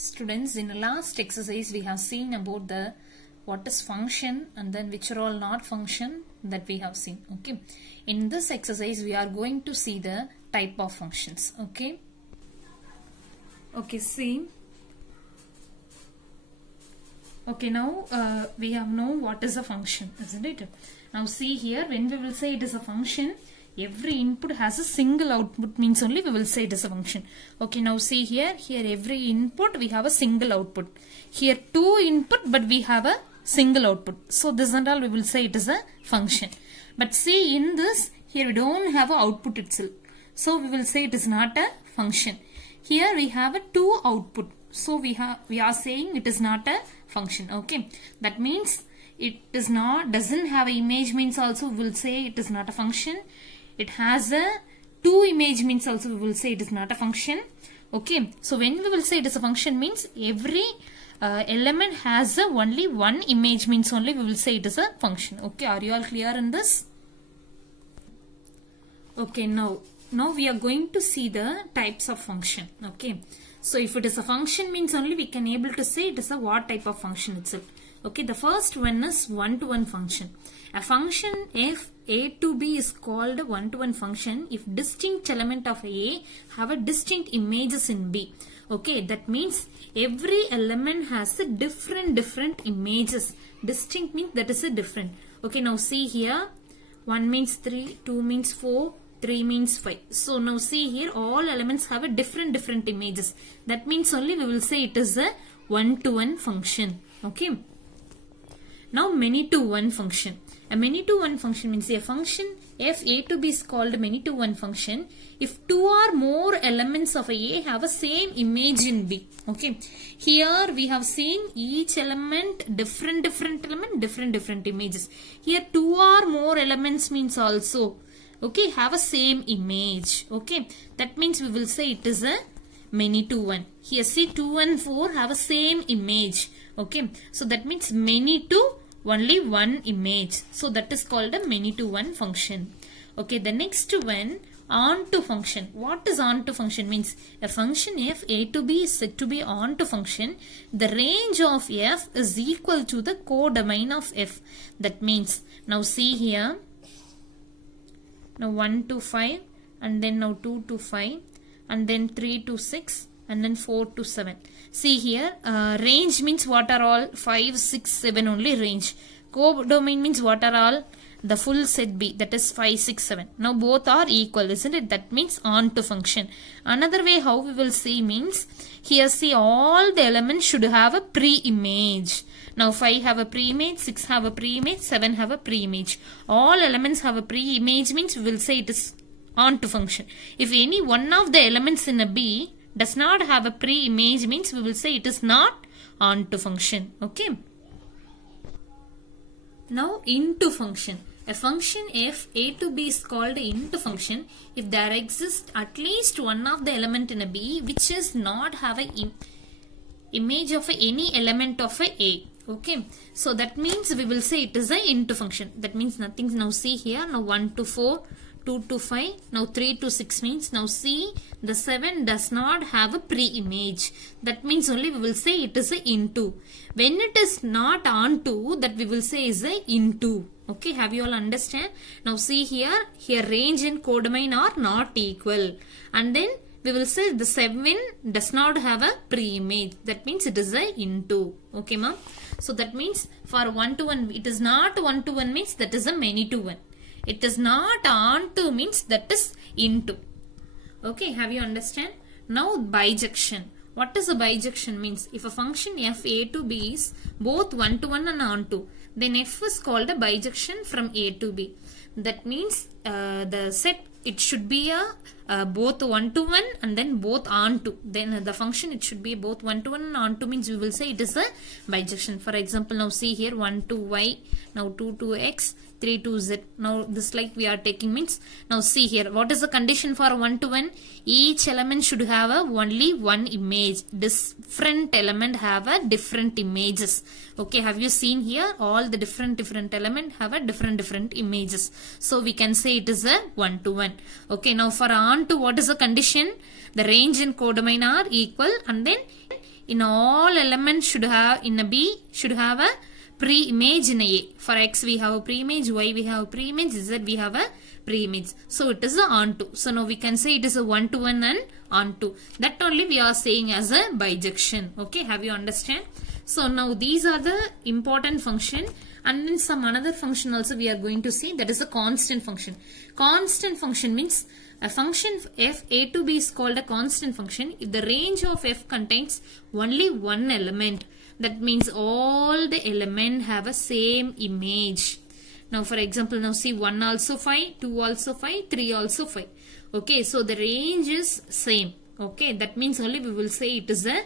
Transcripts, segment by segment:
Students, in the last exercise we have seen about the what is function and then which are all not function that we have seen. Okay, in this exercise we are going to see the type of functions. Okay, see. Okay, now we have known what is a function, isn't it? Now see here, when we will say it is a function, every input has a single output, means only we will say it is a function. Okay, now see here every input we have a single output. Here two input but we have a single output. So this and all we will say it is a function. But see in this, here we don't have a output itself. So we will say it is not a function. Here we have a two output. So we are saying it is not a function. Okay, that means it is not, doesn't have an image, means also we will say it is not a function. It has a two image, means also we will say it is not a function. Okay, so when we will say it is a function means every element has only one image, means only we will say it is a function. Okay, are you all clear in this? Okay, now we are going to see the types of function. Okay, so if it is a function means only we can able to say it is a what type of function itself. Okay, the first one is one-to-one function. A function if a to b is called a one-to-one function if distinct element of a have a distinct images in b. Okay, that means every element has a different images. Distinct means that is a different. Okay, now see here, 1 means 3, 2 means 4, 3 means 5. So now see here all elements have a different images. That means only we will say it is a one-to-one function. Okay. Now many-to-one function. A many-to-one function means a function if a to b is called a many-to-one function if two or more elements of a have a same image in b. Okay, here we have seen each element different element different images. Here two or more elements means also okay have a same image. Okay, that means we will say it is a many-to-one. Here see 2 and 4 have a same image. Okay, so that means many to only one image. So that is called a many-to-one function. Okay, the next one, onto function. What is onto function means? A function if a to b is said to be onto function, the range of f is equal to the codomain of f. That means, now see here, now 1 to 5 and then now 2 to 5 and then 3 to 6 and then 4 to 7. See here, range means what are all? 5, 6, 7 only range. Codomain means what are all? The full set B, that is 5, 6, 7. Now both are equal, isn't it? That means onto function. Another way how we will see means, here see all the elements should have a pre-image. Now 5 have a pre-image, 6 have a pre-image, 7 have a pre-image. All elements have a pre-image means we will say it is onto function. If any one of the elements in a B does not have a pre-image means we will say it is not onto function. Okay. Now into function. A function if a to b is called into function if there exists at least one of the element in a b which is not have a image of any element of a. Okay, so that means we will say it is a into function. That means nothing. Now see here, now 1 to 4, 2 to 5, now 3 to 6 means, now see the 7 does not have a pre-image. That means only we will say it is a into. When it is not onto, that we will say is a into. Okay, have you all understand? Now see here range and codomain are not equal. And then we will say the 7 does not have a pre-image. That means it is a into. Okay, ma'am. So that means for one-to-one, it is not one-to-one means that is a many-to-one. It is not onto means that is into. Okay, have you understand? Now bijection. What is a bijection means? If a function f a to b is both one-to-one and onto, then f is called a bijection from a to b. That means the set it should be a both one-to-one and then both onto. Then the function it should be both one-to-one and onto means we will say it is a bijection. For example, now see here 1 to y, now 2 to x, 3 to z. Now this like we are taking means, now see here what is the condition for one-to-one? Each element should have only one image. Different element have a different images. Okay, have you seen here all the different element have a different images. So we can say it is a one-to-one. Okay, now for onto what is the condition? The range and codomain are equal and then in all elements should have, in a B, should have a pre-image in a A. For X we have a pre-image, Y we have a pre-image, Z we have a pre-image. So it is a onto. So now we can say it is a one-to-one and onto. That only we are saying as a bijection. Okay, have you understand? So now these are the important function, and then some another function also we are going to see, that is a constant function. Constant function means a function f a to b is called a constant function if the range of f contains only one element. That means all the elements have a same image. Now for example, now see 1 also 5, 2 also 5, 3 also 5. Okay, so the range is same. Okay, that means only we will say it is a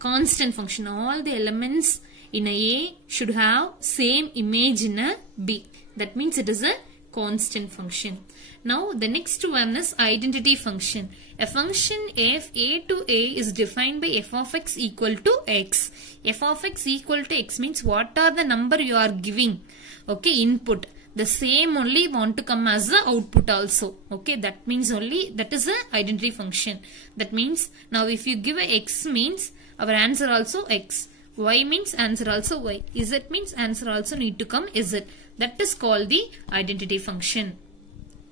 constant function. All the elements in a should have same image in a B. That means it is a constant function. Now the next one is identity function. A function f a to a is defined by f of x equal to x. F of x equal to x means what are the number you are giving. Okay, input. The same only want to come as the output also. Okay, that means only that is a identity function. That means now if you give a x means our answer also x. Y means answer also y. Z means answer also need to come z. That is called the identity function.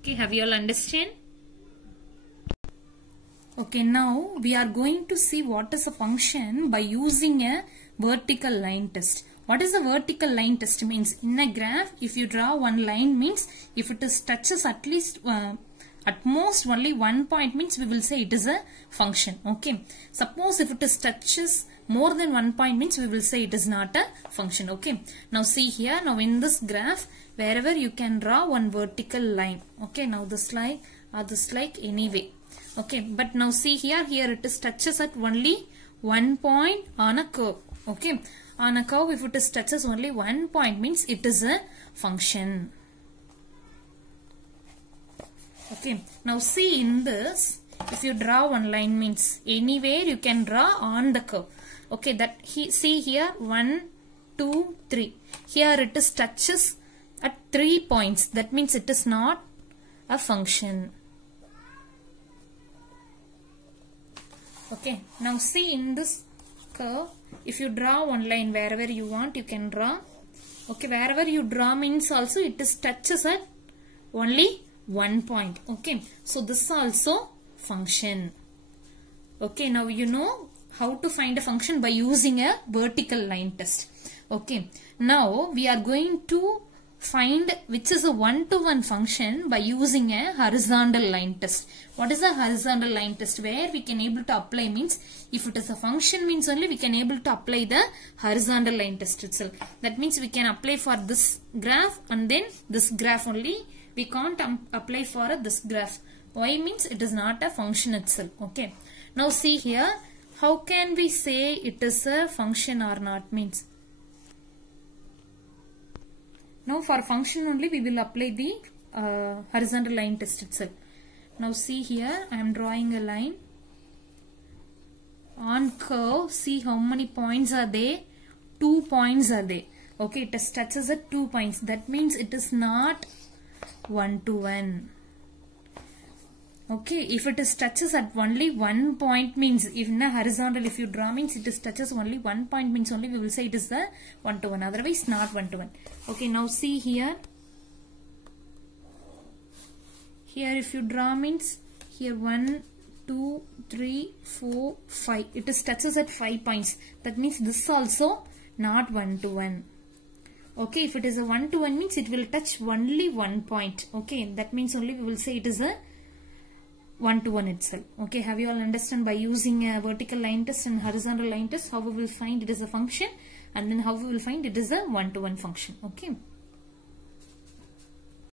Okay, have you all understand? Okay, now we are going to see what is a function by using a vertical line test. What is a vertical line test means? In a graph, if you draw one line means if it is touches at least at most only one point means we will say it is a function. Okay. Suppose if it is touches more than one point means we will say it is not a function. Okay. Now see here, now in this graph, wherever you can draw one vertical line. Okay. Now this like or this like anyway. Okay. But now see here, it is touches at only one point on a curve. Okay. On a curve, if it is touches only one point means it is a function. Okay. Now see in this, if you draw one line means anywhere you can draw on the curve. Okay, that see here 1, 2, 3. Here it is touches at 3 points. That means it is not a function. Okay. Now see in this curve, if you draw one line wherever you want, you can draw. Okay, wherever you draw means also it is touches at only one point. Okay, so this also function. Okay, now you know how to find a function by using a vertical line test. Okay, now we are going to find which is a one-to-one function by using a horizontal line test. What is a horizontal line test? Where we can able to apply means if it is a function means only we can able to apply the horizontal line test itself. That means we can apply for this graph and then this graph only. We can't apply for this graph. Why means it is not a function itself. Okay. Now see here, how can we say it is a function or not means? Now for function only we will apply the horizontal line test itself. Now see here, I am drawing a line. On curve, see how many points are there? 2 points are there. Okay, it touches at 2 points. That means it is not one-to-one. Okay, if it is touches at only 1 point means, if in a horizontal, if you draw means it is touches only 1 point means only we will say it is the one-to-one. Otherwise not one-to-one. Okay, now see here. Here if you draw means here 1, 2, 3, 4, 5. It is touches at 5 points. That means this also not one-to-one. Okay, if it is a one-to-one means it will touch only 1 point. Okay, that means only we will say it is a one-to-one itself. Okay, have you all understand by using a vertical line test and horizontal line test how we will find it is a function and then how we will find it is a one-to-one function. Okay.